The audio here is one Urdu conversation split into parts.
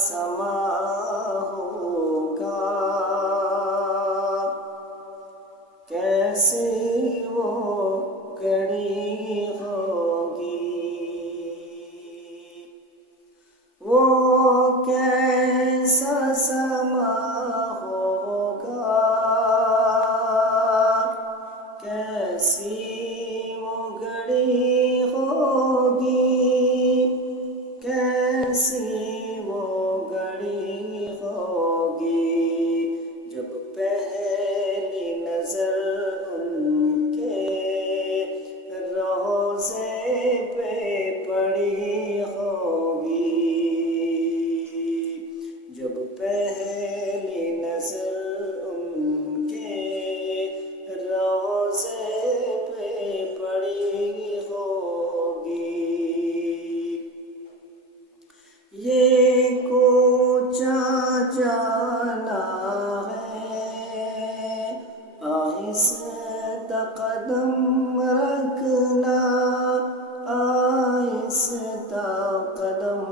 سما ہوگا، کیسی وہ گھڑی ہوگی، وہ کیسا سما ہوگا، کیسی وہ گھڑی ہوگی، کیسی وہ گھڑی ہوگی، جب پہلی نظر ان کے روضے پہ پڑی ہوگی، جب پہلی نظر ان کے روضے پہ پڑی ہوگی، یہ کوچا جانا ہے، آہستہ قدم رکھنا، آہستہ قدم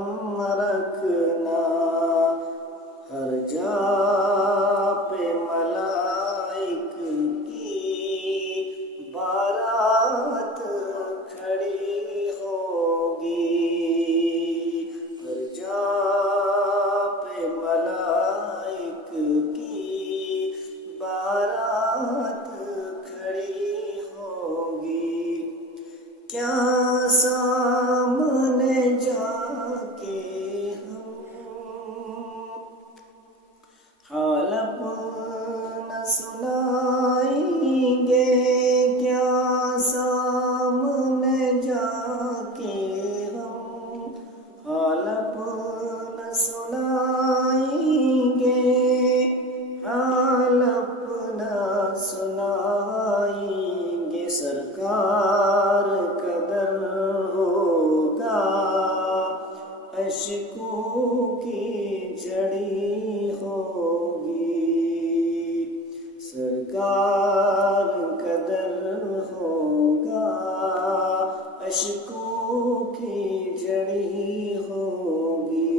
رکھنا، ہر جا پہ ملائک کی بارات کھڑی ہوگی، ہر جا پہ ملائک کی بارات کھڑی ہوگی، کیا سامنے جا کے ہم حال اپنا سنائیں گے، کیا سامنے جا کے ہم حال اپنا سنائیں گے، حال اپنا سنائیں گے، سرکار کا در ہوگا، اشکوں کی جھڑی ہوگی، سرکار کا در ہوگا، اشکوں کی جھڑی ہوگی،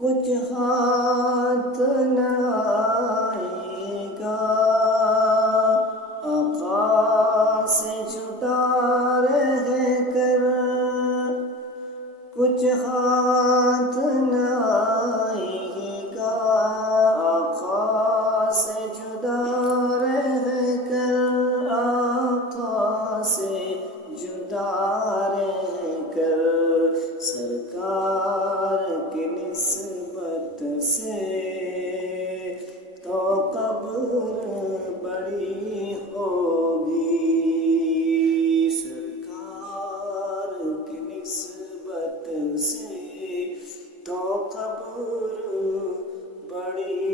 کچھ ہاتھ نہ آئے گا آقا سے جدا رہ کر، کچھ ہاتھ نہ آئے گا آقا سے جدا رہ کر، آقا سے جدا رہ کر، سرکار کی نسبت سے تو قبر بڑی ہوگی، سرکار کی نسبت سے